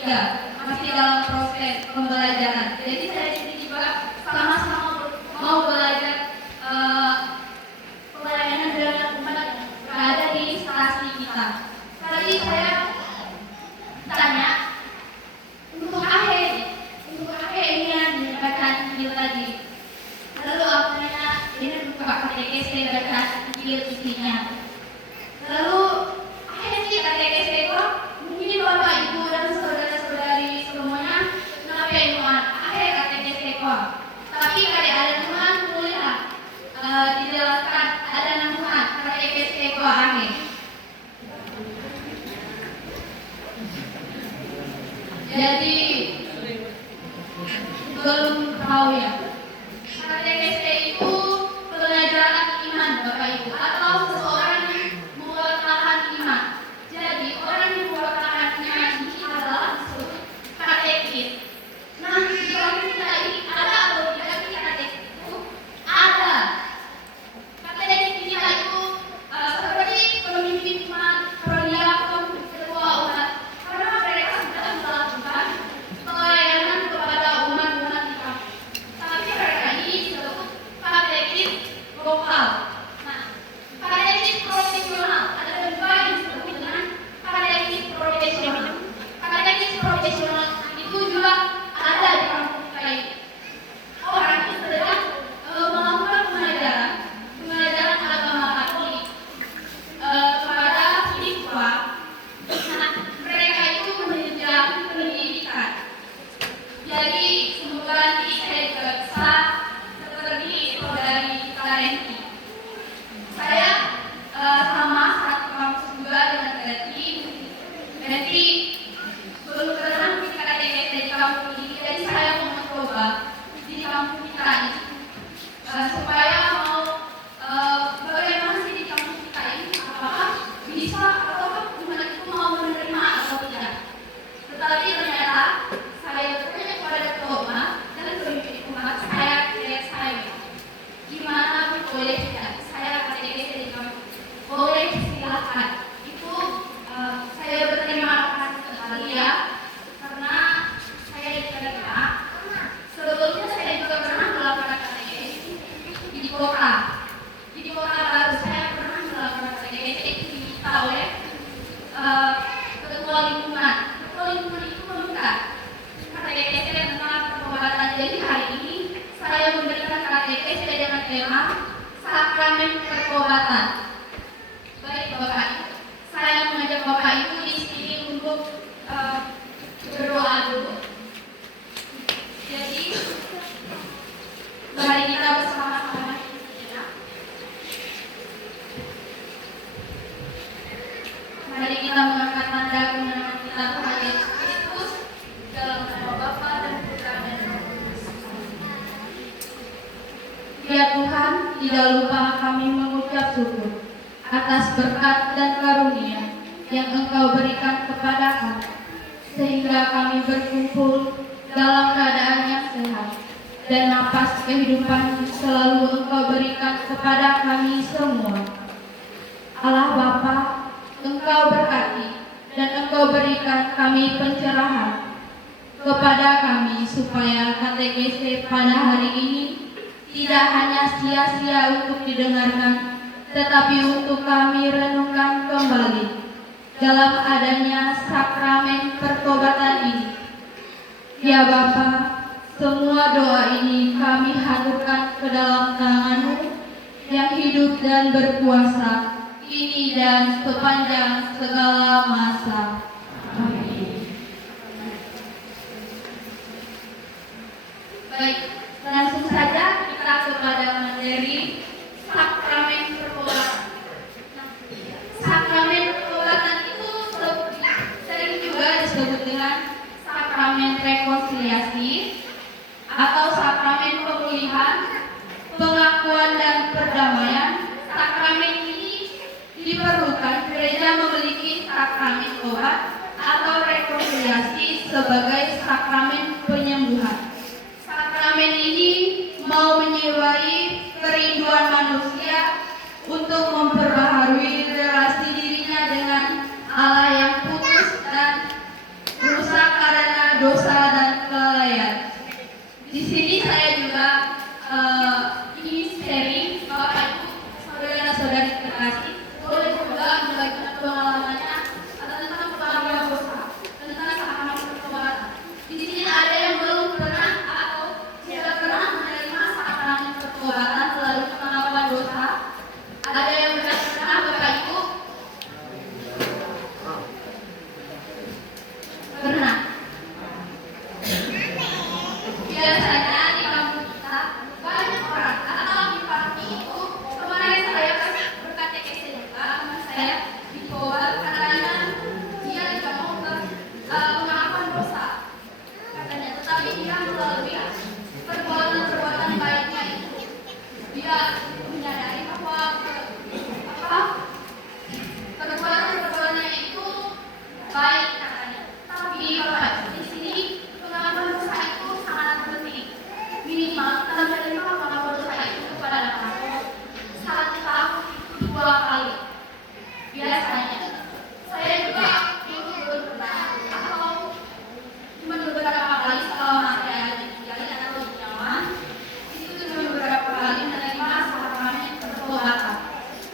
ketiga, masih dalam proses pembelajaran. Jadi saya di sini juga sama-sama mau belajar pelayanan dengan umat yang berada di stasi kita. Tadi saya tanya untuk akhir ini yang bacaan Injil tadi. Lalu aku nanya, ini buka KTKS bacaan Injil isinya. Lalu akhirnya sih KTKS itu mungkin Bapak Ibu dan saudara-saudari semuanya kenapa imuan akhir KTKS itu. Tapi kalau ada Tuhan mulai dijelaskan ada Tuhan KTKS itu akhir. Jadi belum tahu ya. KTKS itu pelajaran iman Bapak Ibu atau seseorang yang mewakilkan iman. Jadi orang yang mewakilkan iman ini adalah disebut katekis. Nah, di dalam kita ini ada atau tidak sih katekis itu? Ada. Katekis kita itu seperti pemimpin iman, prodiakon, ketua umat. Karena mereka sudah melakukan pelayanan kepada umat-umat di kampung. Tapi mereka ini disebut katekis lokal. Nah, katekis profesional ada dua yang disebut dengan katekis profesional. Katekis profesional itu juga ada di kampung kita ini. Orang itu sedang melakukan pengajaran agama Katolik kepada siswa. Nah, mereka itu mengejar pendidikan. Jadi semoga nanti saya juga bisa seperti saudari Tarenti. Saya sama satu kampus juga dengan Tarenti. Tarenti belum pernah di KTKS di kampung ini, jadi saya mau mencoba di kampung kita ini supaya mau bagaimana sih di kampung kita ini, apakah bisa atau umat itu mau menerima atau tidak. Tetapi ternyata saya bertanya kepada ketua umat dan pemimpin umat, saya gimana boleh tidak saya KTKS di kampung, boleh silakan. Itu saya berterima kasih sekali ya, karena saya diterima. Sebelumnya saya juga pernah melakukan KTKS di kota. Di kota baru saya pernah melakukan KTKS itu diminta oleh ketua lingkungan. Ketua lingkungan itu meminta KTKS tentang pertobatan. Jadi hari ini saya memberikan KTKS dengan tema sakramen pertobatan. Baik Bapak Ibu, saya mengajak Bapak Ibu di sini untuk berdoa dulu. Jadi mari kita bersama-sama sejenak. Mari kita mengangkat tanda kemenangan kita Tuhan Yesus Kristus dalam nama Bapa dan Putra dan Roh Kudus. Ya Tuhan, tidak lupa kami mengucap syukur atas berkat dan karunia yang Engkau berikan kepada kami, sehingga kami berkumpul dalam keadaan yang sehat dan napas kehidupan selalu Engkau berikan kepada kami semua. Allah Bapa, Engkau berkati dan Engkau berikan kami pencerahan kepada kami supaya KTKS pada hari ini tidak hanya sia-sia untuk didengarkan, tetapi untuk kami renungkan kembali dalam adanya sakramen pertobatan ini. Ya Bapa, semua doa ini kami haturkan ke dalam tangan-Mu yang hidup dan berkuasa, kini dan sepanjang segala masa. Amin. Baik, langsung saja kita kepada materi sakramen pertobatan. Sakramen pertobatan itu sering juga disebut dengan sakramen rekonsiliasi atau sakramen pemulihan, pengakuan dan perdamaian. Sakramen ini diperlukan gereja memiliki sakramen tobat atau rekonsiliasi sebagai sakramen penyembuhan. Sakramen ini mau menjiwai kerinduan manusia untuk memperbaharui relasi dirinya dengan Allah yang putus dan berusaha dosa dan kelalaian. Di sini saya juga ingin sharing Bapak Ibu, saudara-saudari terkasih, boleh juga membagikan pengalamannya tentang pelanggaran dosa, tentang saham pertobatan. Di sini ada yang belum pernah atau tidak pernah menerima saham pertobatan melalui pengakuan dosa. Ada yang sudah pernah, Bapak Ibu? Pernah. Biasanya di kampung kita banyak orang atau di parti itu, kemarin saya berkatekesi juga, teman saya di Bogor, katanya dia tidak mau pengakuan dosa katanya, tetapi dia melalui perbuatan baiknya itu dia menyadari bahwa perbuatannya itu baik katanya. Tapi Bapak, di sini pengakuan dosa itu sangat penting. Minimal kita menerima pengakuan dosa itu kepada Allah 1 tahun itu 2 kali. Biasanya saya juga belum pernah atau cuma beberapa kali selama saya ada di jalan atau di nyaman, itu cuma beberapa kali menerima sakramen pertobatan.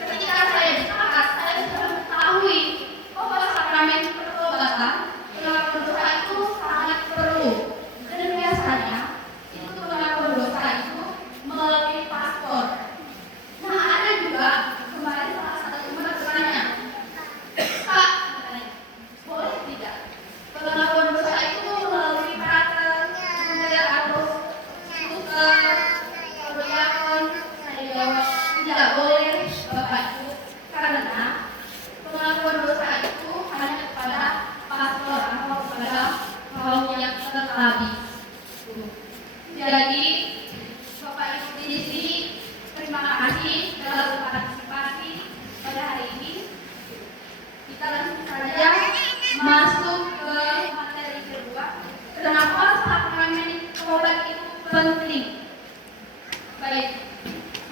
Ketika saya diangkat, saya sudah mengetahui bahwa sakramen pertobatan pengakuan dosa itu sangat perlu. Dan biasanya itu pengakuan dosa itu melalui paspor. Nah, ada juga kemarin salah satu teman bertanya, Pak, boleh tidak pengakuan dosa itu melalui prater, atau suster, diakon? Saya jawab, tidak boleh Bapak Ibu, karena pengakuan dosa itu hanya kepada pastor atau kepada kaum yang terlebih. Jadi Bapak Ibu di sini, terima kasih telah berpartisipasi pada hari ini. Kita langsung saja masuk ke materi kedua. Kenapa sakramen tobat itu penting? Baik,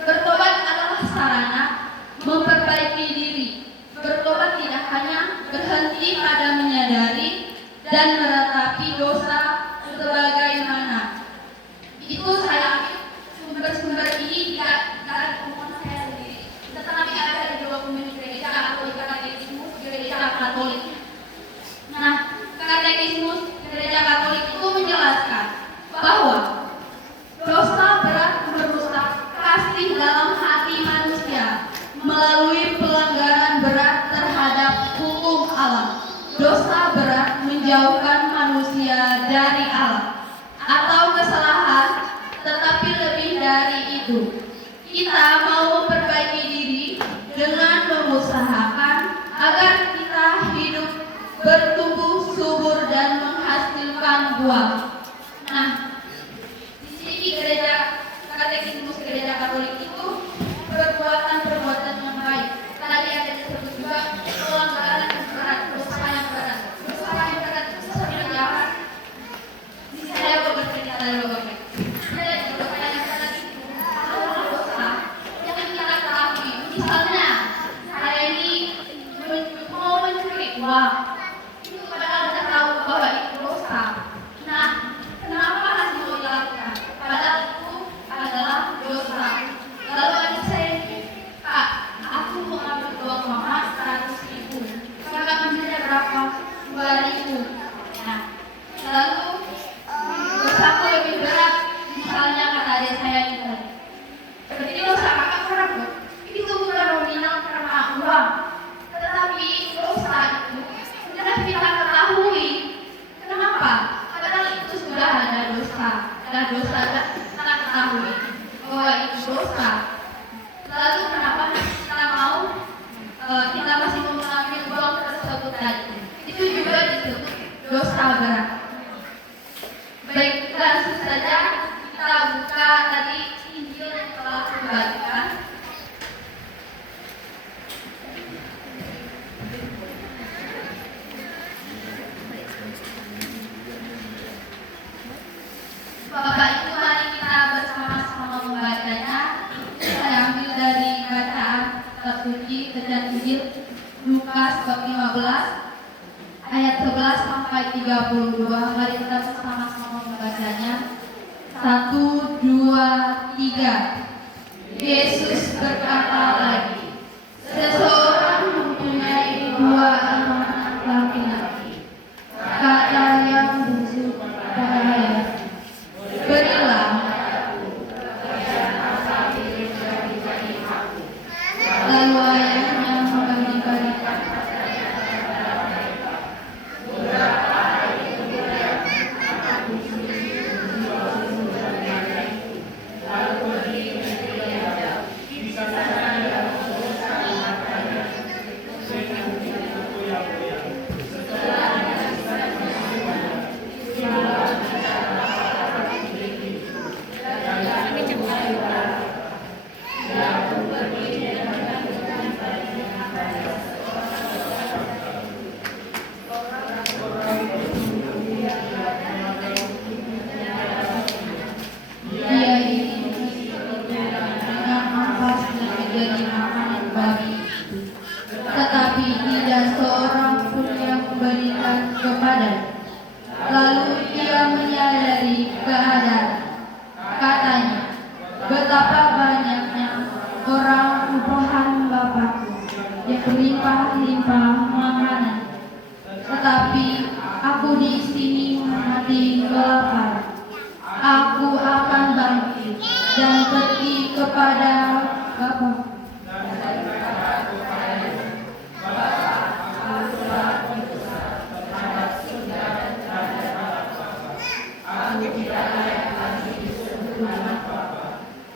bertobat adalah sarana memperbaiki diri. Bertobat tidak hanya berhenti pada menyadari dan meratapi dosa sebagaimana. Itu saya ambil sumber ini tidak dari omongan saya sendiri, tetapi ada di dokumen gereja atau di katekismus gereja Katolik. Nah, katekismus gereja Katolik itu menjelaskan bahwa dosa berat merusak kasih dalam hati manusia melalui pelanggaran berat terhadap hukum alam. Dosa berat menjauhkan manusia dari Allah atau kesalahan, tetapi lebih dari itu, kita mau memperbaiki diri dengan mengusahakan agar kita hidup bertumbuh subur dan menghasilkan buah. Nah, di sini gereja katekismus gereja Katolik itu perbuatan yang baik. Tadi ada disebut juga pelanggaran yang berat, dosa yang berat. Dosa yang berat itu seperti apa? Di saya bercerita dari Bapak. Jadi dosa yang berat itu adalah dosa yang kita ketahui. Misalnya saya ini mau mencuri uang, itu padahal sudah tahu bahwa itu dosa. Nah, kenapa harus dilakukan? Padahal itu adalah dosa. Lalu ada saya, Pak, aku mau ambil uang mama 100.000. Kakak ambilnya berapa? 2.000. Nah, lalu dosaku lebih berat. Misalnya kata adik saya itu, berarti dosa kakak berat loh. Itu bukan nominal karena uang, tetapi dosa itu sudah kita ketahui. Kenapa? Padahal itu sudah ada dosa. Ada dosa kita ketahui bahwa itu dosa. Lalu kenapa kita mau kita masih mengambil uang tersebut tadi? Itu juga disebut dosa berat. Baik, langsung saja kita buka tadi Injil yang telah dibagikan. Bapak Ibu, mari kita bersama-sama membacanya. Saya ambil dari bacaan kitab suci dan Injil Lukas bab 15 ayat 11 sampai 13. 32. Mari kita sama-sama membacanya. 1, 2, 3. Yesus berkata lagi, seseorang mempunyai 2 anak laki-laki. Kata yang busuk kepada berilah lalu ayahnya membagi-bagikan tetapi tidak seorang pun yang memberikan kepadanya. Lalu ia menyadari keadaan. Katanya, betapa banyaknya orang upahan Bapakku yang berlimpah-limpah makanan, tetapi aku di sini mati kelaparan. Aku akan bangkit dan pergi kepada Bapa.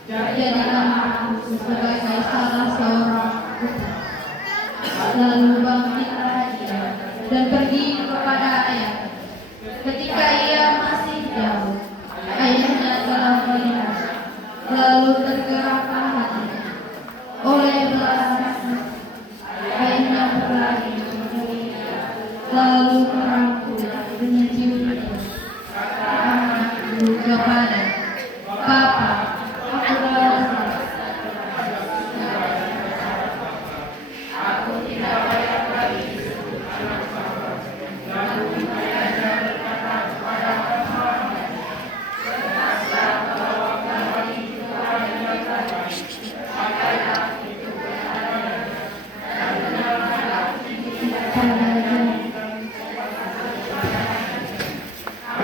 Jadikan aku sebagai salah seorang putra. Lalu bangkitlah ia dan pergi kepada ayah. Ketika ia masih jauh, ayahnya telah melihat. Lalu tergeraklah hatinya oleh belas kasihan. Ayahnya berlari lalu merangkul menciumnya. Anakku kepada Bapa, aku telah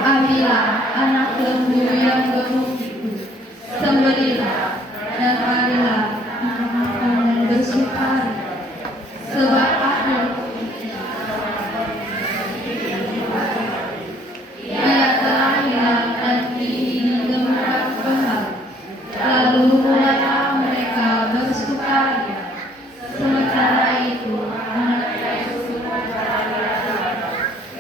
ambillah anak lembu yang gemuk itu, sembelihlah dan marilah makan dan bersukaria, sebab aku ia telah hilang dan kini gembira kembali. Lalu mulailah mereka bersukaria. Sementara itu anak Yesus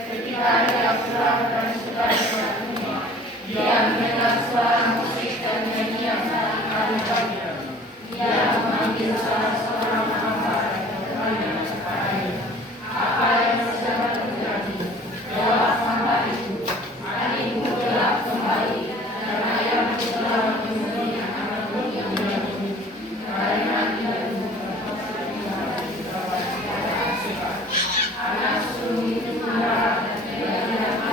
ketika ia pulang dan sudah bertemu, dia mendengar suara musik dan nyanyian saling adu-adu. Dia memanggil salah seorang hamba dan bertanya kepadanya, apa yang sedang terjadi? Jawab hamba itu, adikku telah kembali dan ayahku telah menyembelih anakku yang jatuh, karena dia anak sulung itu marah dan dia tidak mau.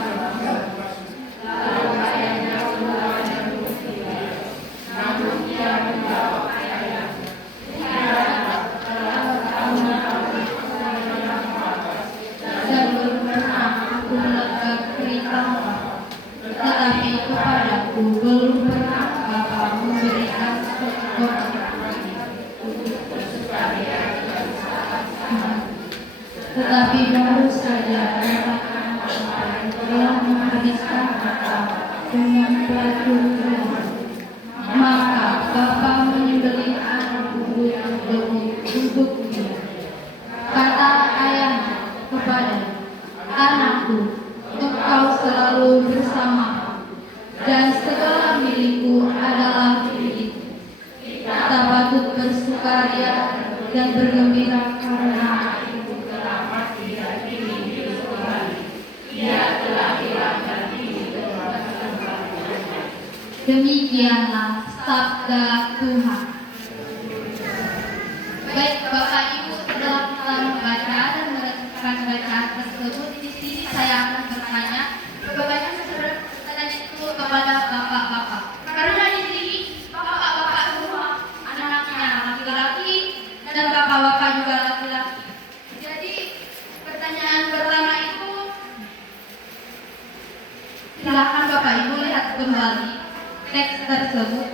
Lalu ayahnya keluar dan berkata, namun ia menjawab ayahnya, tidak, telah bertahun-tahun aku mengenal Bapa dan belum pernah aku mendengar cerita Bapa. Tetapi kepadaku belum pernah Bapa memberikan seekor untuk bersukaria dan saat-saat. Tetapi baru saja anak-anak telah menghabiskan Bapa dengan pelacuran. Maka Bapa menyembelih anak lembu yang gemuk untuk dia. Kata ayahnya kepadanya, anakku, engkau selalu bersamaku, dan segala milikku adalah milikmu. Kita patut bersukaria dan bergembira karena itu telah mati dan kini hidup kembali. Ia telah hilang dan kini kembali. Demikianlah sabda Tuhan. Baik Bapak Ibu, setelah kita membaca dan melanjutkan bacaan tersebut, di sini saya akan bertanya Silakan Bapak Ibu lihat kembali teks tersebut,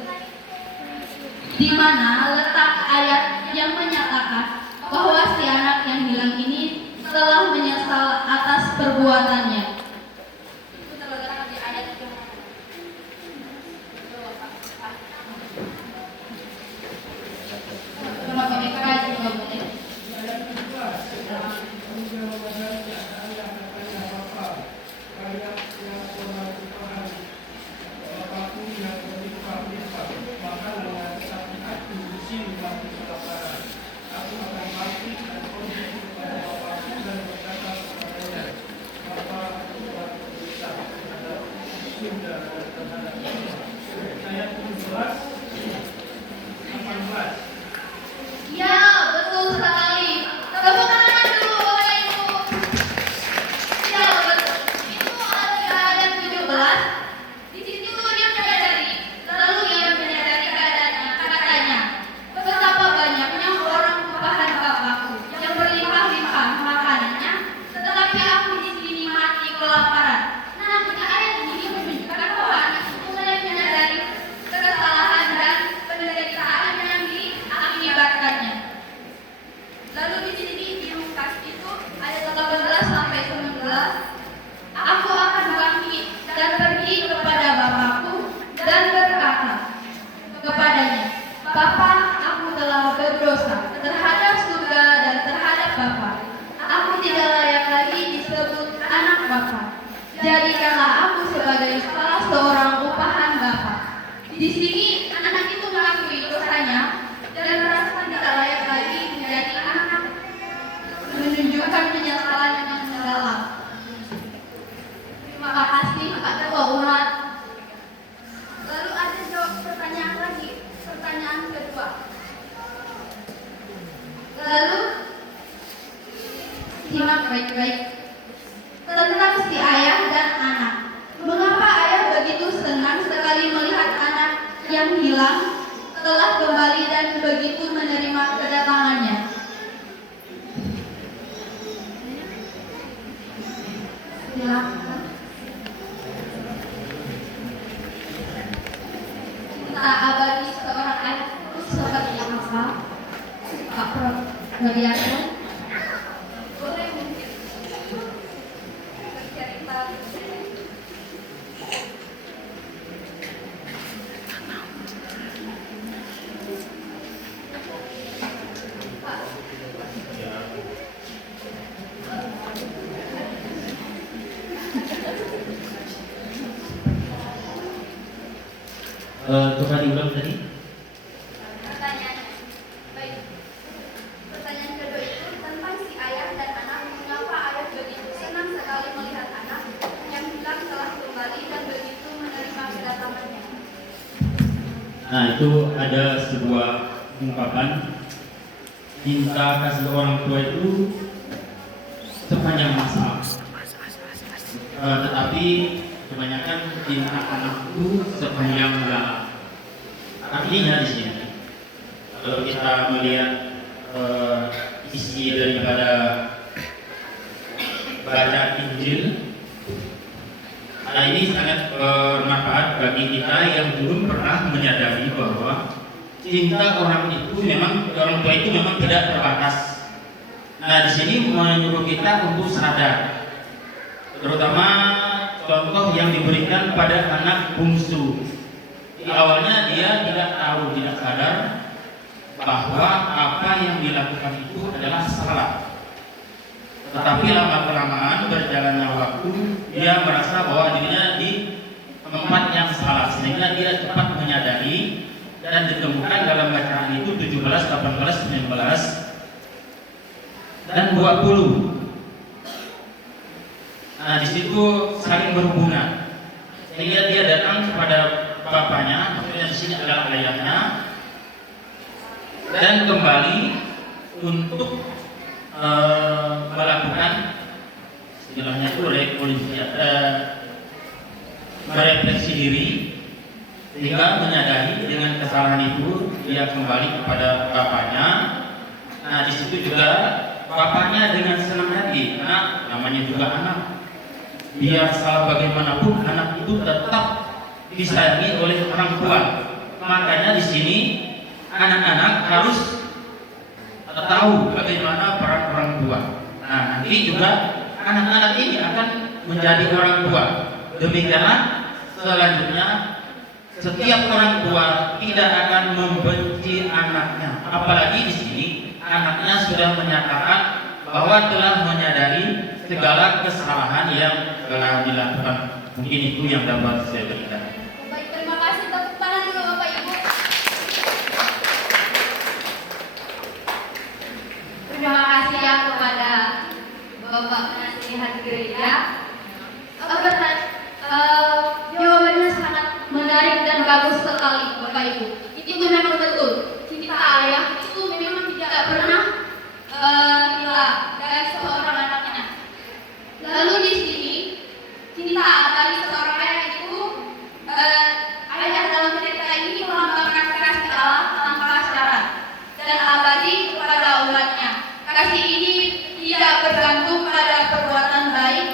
di mana letak ayat yang menyatakan bahwa si anak yang hilang ini telah menyesal atas perbuatannya. Itu terletak di ayat yang mana? Kenapa dikaji juga boleh? Ya, betul sekali. Tepuk tangan dulu Bapak Ibu. Ya, betul. Itu ada ayat 17. Di situ dia menyadari, lalu ia menyadari keadaannya. Katanya, betapa banyaknya orang upahan Bapakku yang berlimpah-limpah makanannya, tetapi aku di sini mati kelaparan. Nah, ayat ini menunjukkan bahwa anak itu mulai menyadari kesalahan dan penderitaan yang diakibatkannya. Lalu di sini di Lukas itu ayat 18 sampai 19, aku akan bangkit dan pergi kepada Bapakku dan berkata kepadanya, Bapa, aku telah berdosa terhadap surga dan terhadap Bapa. Aku tidak layak lagi disebut anak Bapa. Jadikanlah aku sebagai salah seorang upahan Bapa. Di sini anak itu mengakui dosanya dan merasa tidak layak lagi menjadi anak, menunjukkan penyesalan yang mendalam. Terima kasih Pak Ketua Umat. Lalu ada jawab pertanyaan lagi, pertanyaan kedua. Lalu simak baik-baik tentang si ayah dan anak. Mengapa ayah begitu senang sekali melihat anak yang hilang telah kembali dan begitu menerima kedatangannya? Silakan. Cinta abadi seorang ayah itu seperti apa, Pak Prof. Boleh mungkin bercerita. Coba diulang tadi. Pertanyaan, baik. Pertanyaan kedua itu tentang si ayah dan anak. Mengapa ayah begitu senang sekali melihat anak yang hilang telah kembali dan begitu menerima kedatangannya? Nah, itu ada sebuah ungkapan, cinta kasih orang tua itu sepanjang masa. Tetapi kebanyakan cinta anak itu sepanjang jalan. Artinya di sini, kalau kita melihat isi daripada baca Injil, nah ini sangat bermanfaat bagi kita yang belum pernah menyadari bahwa cinta orang tua itu memang tidak terbatas. Nah, di sini menyuruh kita untuk sadar, terutama contoh yang diberikan pada anak bungsu. Di awalnya dia tidak tahu, tidak sadar bahwa apa yang dilakukan itu adalah salah. Tetapi lama-kelamaan berjalannya waktu, dia merasa bahwa dirinya di tempat yang salah, sehingga dia cepat menyadari dan ditemukan dalam bacaan itu 17, 18, 19 dan 20. Nah, di situ saling berhubungan, sehingga dia datang kepada bapaknya, maksudnya di sini adalah ayahnya, dan kembali untuk melakukan istilahnya itu merefleksi diri, sehingga menyadari dengan kesalahan itu dia kembali kepada bapaknya. Nah, di situ juga bapaknya dengan senang hati, karena namanya juga anak, biar salah bagaimanapun anak itu itu tetap disayangi oleh orang tua. Makanya di sini anak-anak harus tahu bagaimana peran orang tua. Nah, nanti juga anak-anak ini akan menjadi orang tua. Demikianlah selanjutnya setiap orang tua tidak akan membenci anaknya. Apalagi di sini anaknya sudah menyatakan bahwa telah menyadari segala kesalahan yang telah dilakukan. Mungkin itu yang dapat saya berikan. Baik, terima kasih. Tepuk tangan dulu Bapak Ibu. Terima kasih ya kepada Bapak Nasihat Gereja. Jawabannya sangat menarik dan bagus sekali Bapak Ibu. Itu memang betul. Cinta ayah itu memang tidak pernah hilang dari seorang anaknya. Lalu di sini cinta dari seorang ayah itu ayah dalam cerita ini melambangkan kasih Allah tanpa syarat dan abadi kepada umatnya. Kasih ini tidak bergantung pada perbuatan baik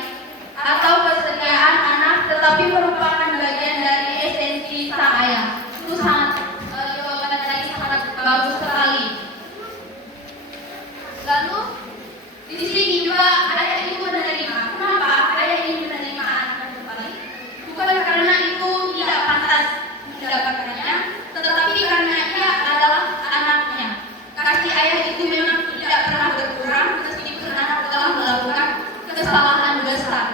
atau kesetiaan anak, tetapi merupakan bagian dari esensi sang ayah. Itu sangat jawaban tadi sangat bagus sekali. Lalu di sini juga ayah ini menerima. Kenapa ayah ini menerima anak kembali? Bukan karena itu tidak pantas mendapatkannya, tetapi karena ia adalah anaknya. Kasih ayah itu memang tidak pernah berkurang meskipun anak telah melakukan kesalahan besar.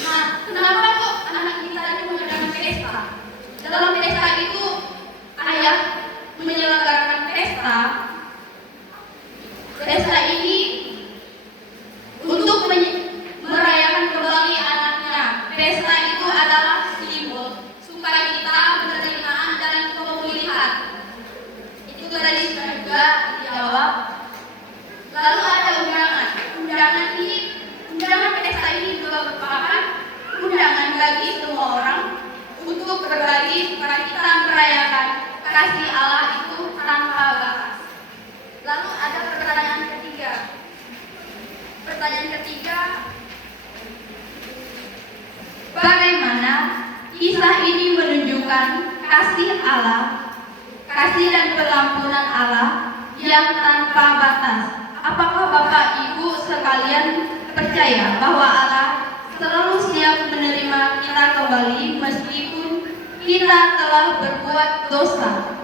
Nah, kenapa kok anak kita ini mengadakan pesta? Dalam pesta itu ayah menyelenggarakan pesta. Pesta ini untuk merayakan kembali anaknya. Pesta itu adalah simbol sukacita, penerimaan dan pemulihan. Itu tadi sudah juga dijawab. Lalu ada undangan. Undangan pesta ini juga merupakan undangan bagi semua orang untuk berbagi sukacita merayakan kasih Allah itu tanpa batas. Lalu ada pertanyaan ketiga. Pertanyaan ketiga, bagaimana kisah ini menunjukkan kasih Allah, kasih dan pengampunan Allah yang tanpa batas? Apakah Bapak Ibu sekalian percaya bahwa Allah selalu siap menerima kita kembali meskipun kita telah berbuat dosa?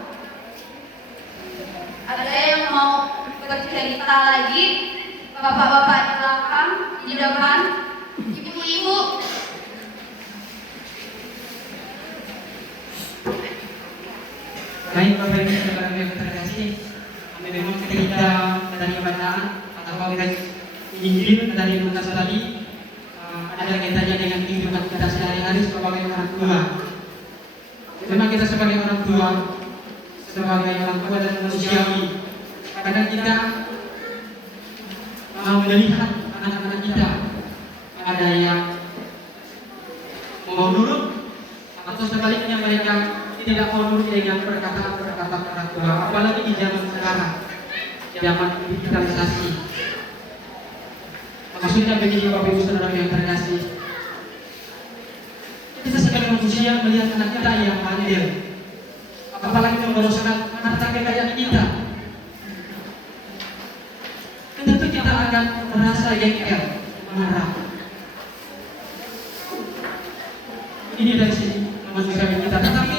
Ada yang mau bercerita lagi? Bapak-bapak di belakang, di depan, ibu-ibu. Baik Bapak Ibu saudara yang terkasih, memang cerita dari bacaan atau dari Injil dari Lukas tadi ada kaitannya dengan kehidupan kita sehari-hari sebagai orang tua. Memang kita sebagai orang tua dan manusiawi, kadang kita melihat anak-anak kita ada yang mau nurut atau sebaliknya mereka tidak mau nurut dengan perkataan orang tua, apalagi di zaman sekarang, zaman digitalisasi. Maksudnya begini Bapak Ibu saudara yang terkasih, kita sebagai manusia melihat anak kita yang bandel, apalagi memboroskan harta kekayaan kita, tentu kita akan merasa jengkel, marah. Ini dari sini manusia kita. Tetapi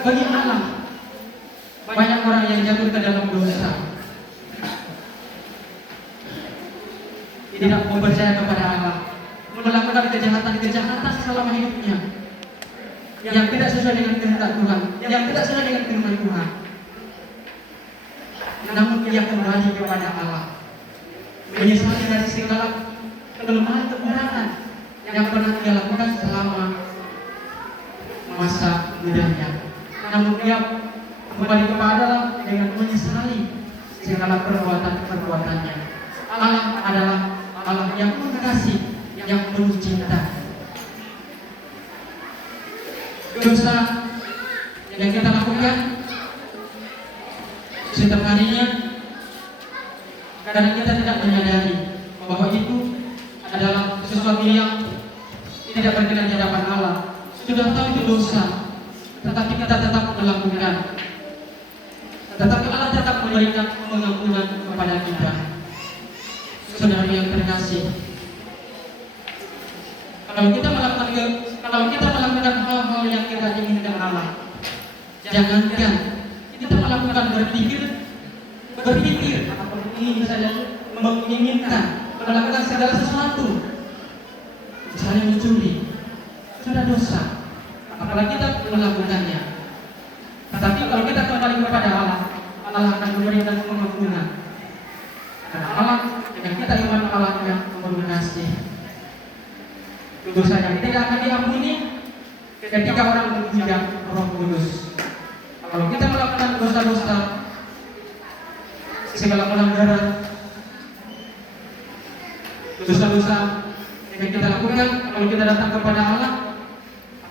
bagi Allah, banyak orang yang jatuh ke dalam dosa, tidak mempercaya kepada Allah, melakukan kejahatan selama hidupnya, yang tidak sesuai dengan kehendak Tuhan, yang tidak sesuai dengan firman Tuhan. Namun dia kembali kepada Allah, menyesali dari segala kelemahan kekurangan yang pernah dia lakukan selama masa mudanya. Namun dia kembali kepada Allah dengan menyesali segala perbuatan-perbuatannya. Allah adalah Allah yang mengasihi, yang penuh cinta. Dosa yang kita lakukan setiap harinya, kadang kita tidak menyadari bahwa itu adalah sesuatu yang tidak berkenan di hadapan hadapan Allah. Sudah tahu itu dosa, tetapi kita tetap melakukan. Tetapi Allah tetap memberikan pengampunan kepada kita. Saudara yang terkasih, kalau kita melakukan hal-hal yang kita inginkan Allah, jangankan kita melakukan berpikir atau ingin saja menginginkan melakukan segala sesuatu, misalnya mencuri, sudah dosa, apalagi kita melakukannya. Tetapi kalau kita kembali kepada Allah, Allah akan memberikan pengampunan. Karena Allah dengan kita iman Allah yang mengasihi. Dosa yang tidak akan diampuni ketika orang memuja Roh Kudus. Kalau kita melakukan dosa-dosa, segala pelanggaran, dosa-dosa yang kita lakukan, kalau kita datang kepada Allah,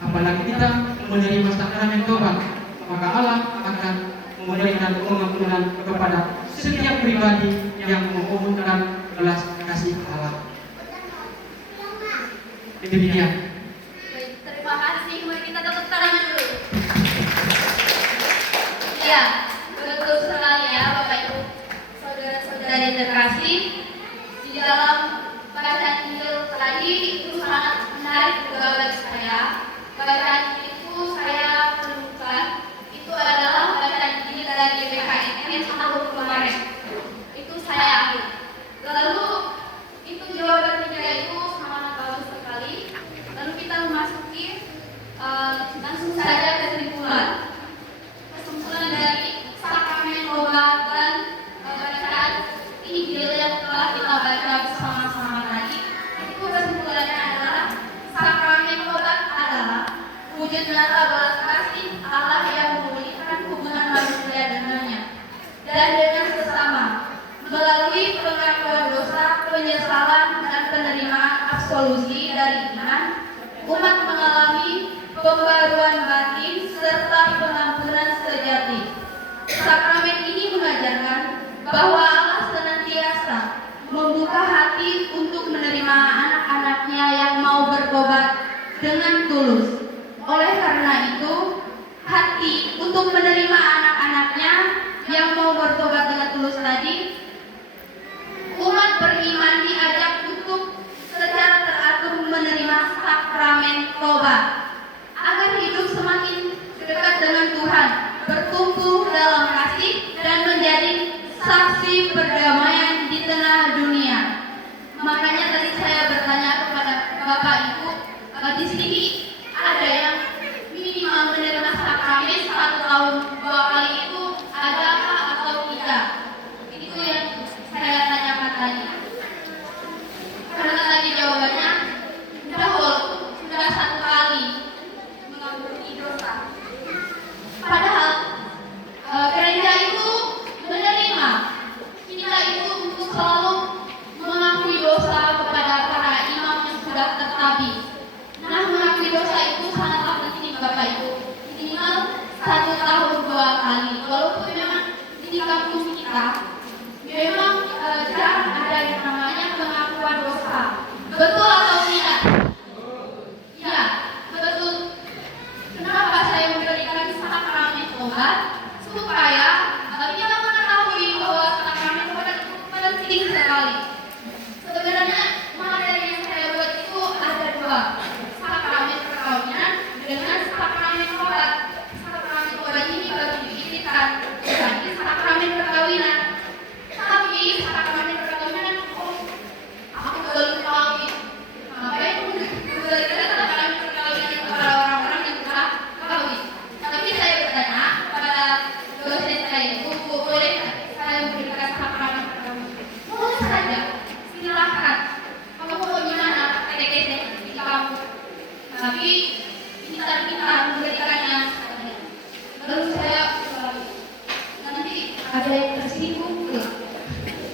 apalagi kita menerima sakramen tobat, maka Allah akan memberikan pengampunan kepada setiap pribadi yang memohonkan belas kasih Allah. Demikian. Terima kasih. Mari kita tepuk tangan dulu. Ya, betul sekali ya Bapak Ibu, saudara-saudari terkasih. Di dalam bacaan Injil tadi itu sangat menarik juga bagi saya. Bacaan itu saya menemukan itu adalah bacaan Injil dari BKN tahun kemarin. Itu saya ambil. Lalu itu jawaban tiga itu sangat bagus sekali. Lalu kita memasuki langsung saja kesimpulan. Kesimpulan dari sakramen tobat dan bacaan Injil yang telah kita baca bersama-sama tadi. Itu kesimpulannya adalah sakramen tobat adalah wujud nyata belas kasih Allah yang memulihkan hubungan manusia dengannya dan dengan sesama melalui pengakuan dosa, penyesalan, dan penerimaan absolusi dari iman. Umat mengalami pembaruan batin serta pengampunan sejati. Sakramen ini mengajarkan bahwa Allah senantiasa membuka hati untuk menerima anak-anaknya yang mau bertobat dengan tulus. Oleh karena itu, hati untuk menerima anak-anaknya yang mau bertobat dengan tulus tadi, umat beriman diajak untuk secara teratur menerima sakramen tobat agar hidup semakin dekat dengan Tuhan, bertumbuh dalam kasih dan menjadi saksi perdamaian di tengah dunia. Makanya tadi saya bertanya kepada Bapak Ibu, di sini ada yang minimal menerima sakramen 1 tahun 2 kali itu ada atau tidak? Itu yang saya tanyakan tadi. Karena tadi jawabannya sudah, walaupun sudah 1 kali mengampuni dosa. Padahal gereja itu menerima kita itu untuk selalu mengakui dosa kepada para imam yang sudah tertabi. Nah, mengakui dosa itu sangatlah penting Bapak Ibu. Minimal 1 tahun 2 kali. Walaupun memang di kampung kita memang jarang ada yang namanya pengakuan dosa. Betul atau tidak? Ya, betul. Kenapa saya memberikan sakramen tobat? Supaya kita mengetahui bahwa sakramen tobat itu penting sekali. Sebenarnya materi yang saya buat itu ada 2, sakramen perkawinan dengan sakramen tobat. Sakramen tobat ini baru diizinkan jadi sakramen perkawinan. Tapi sakramen perkawinan, aku belum kawin. Ngapain memberikan sakramen perkawinan kepada orang-orang yang telah kawin? Tapi saya bertanya kepada dosen saya, Bu, boleh saya memberikan sakramen perkawinan? Boleh saja, silakan. Kamu mau gimana? TTC di kamu. Tapi kita memberikannya. Lalu saya nanti ada yang tersinggung.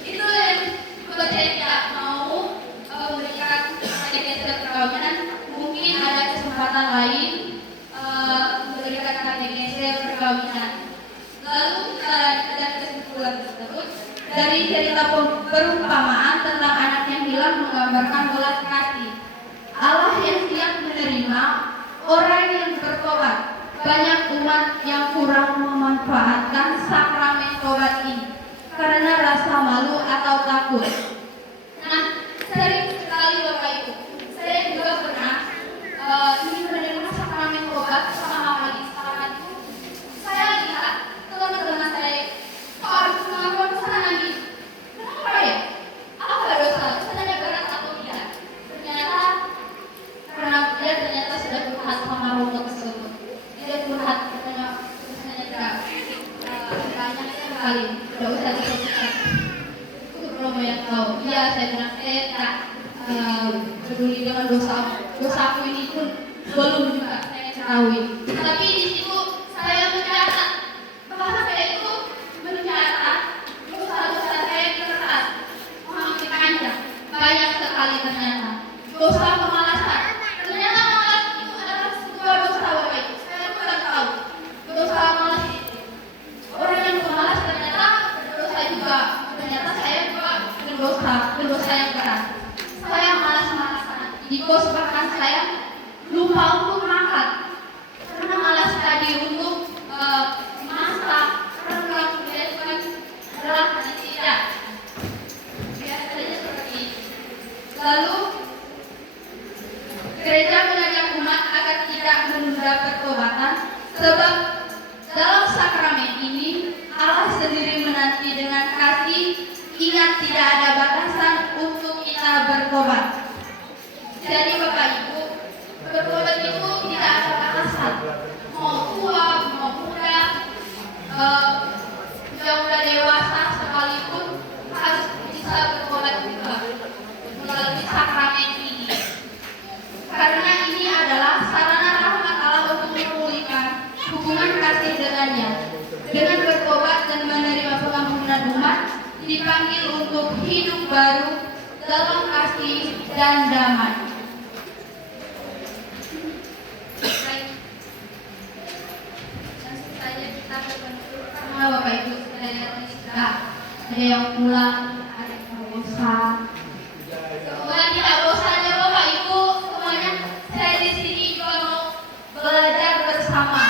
Itu yang buat saya tidak mau memberikan TTC perkawinan. Mungkin ada kesempatan lain memberikan TTC perkawinan. Lalu kita ada kesimpulan tersebut dari cerita perumpamaan tentang anak yang hilang menggambarkan belas kasih Allah yang siap menerima orang yang bertobat. Banyak umat yang kurang memanfaatkan sakramen tobat ini karena rasa malu atau takut. Nah, sering sekali Bapak Ibu, saya juga pernah ini menerima sakramen tobat sama lagi sakramen itu. Saya lihat teman-teman saya kok harus melakukan kesalahan lagi. Kenapa ya? Apa dosa? Dosanya berat atau tidak? Ternyata karena dia ternyata sudah curhat sama romo tersebut. Dia curhat katanya dosanya tidak banyak sekali. Tidak usah disebutkan. Itu romo yang tahu. Iya, saya bilang saya tak peduli dengan dosaku ini pun belum juga saya ketahui. Tapi di situ saya mencatat bahwa saya itu mencatat dosa-dosa saya di kertas. Makin panjang, banyak sekali ternyata. Dosa pemalasan. Ternyata malas itu adalah sebuah dosa Bapak Ibu. Saya kurang tahu. Dosa malas itu. Orang yang pemalas ternyata berdosa juga. Ternyata saya juga berdosa yang berat. Saya malas-malasan. Di kos bahkan saya lupa untuk makan. Karena malas tadi untuk masak. Karena pulang kerja itu kan adalah tidak. Biasanya seperti itu. Lalu gereja mengajak umat agar tidak menunda pertobatan, sebab dalam sakramen ini Allah sendiri menanti dengan kasih. Ingat, tidak ada batasan untuk kita bertobat. Jadi Bapak Ibu, bertobat itu tidak ada batasan. Mau tua, mau muda, yang udah dewasa sekalipun harus bisa bertobat juga melalui sakramen ini. Karena ini adalah sarana rahmat Allah untuk memulihkan hubungan kasih dengannya. Dengan bertobat dan menerima pengampunan umat, dipanggil untuk hidup baru dalam kasih dan damai. Langsung saja kita berbentuk sama Bapak Ibu saudara sudah ada yang pulang, ada yang bosan. Semoga tidak bosan ya Bapak Ibu semuanya. Saya di sini juga mau belajar bersama.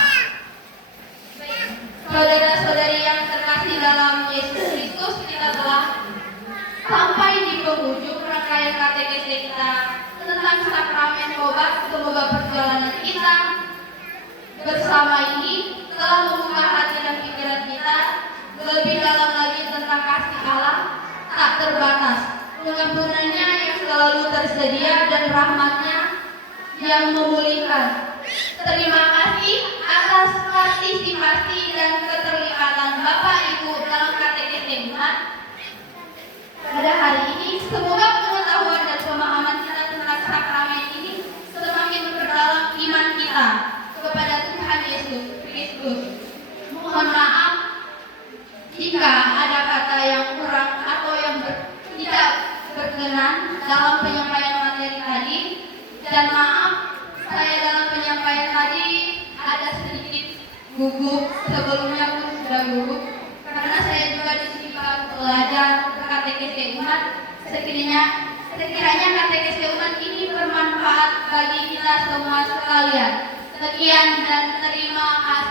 Saudara-saudari yang terkasih dalam Yesus Kristus, kita telah sampai di penghujung rangkaian katekese kita tentang sakramen tobat. Semoga perjalanan kita bersama ini telah membuka hati dan pikiran kita lebih dalam lagi tentang kasih Allah tak terbatas, pengampunannya yang selalu tersedia dan rahmatnya yang memulihkan. Terima kasih atas partisipasi dan keterlibatan Bapak Ibu dalam katekese umat pada hari ini. Semoga pengetahuan dan pemahaman kita tentang sakramen ini semakin memperdalam iman kita kepada Tuhan Yesus Kristus. Mohon maaf jika ada kata yang kurang atau yang tidak berkenan dalam penyampaian materi tadi, dan maaf saya dalam penyampaian tadi ada sedikit gugup, sebelumnya pun sudah gugup karena saya juga di sini belajar katekese umat. Sekiranya katekese umat ini bermanfaat bagi kita semua sekalian. Sekian dan terima kasih.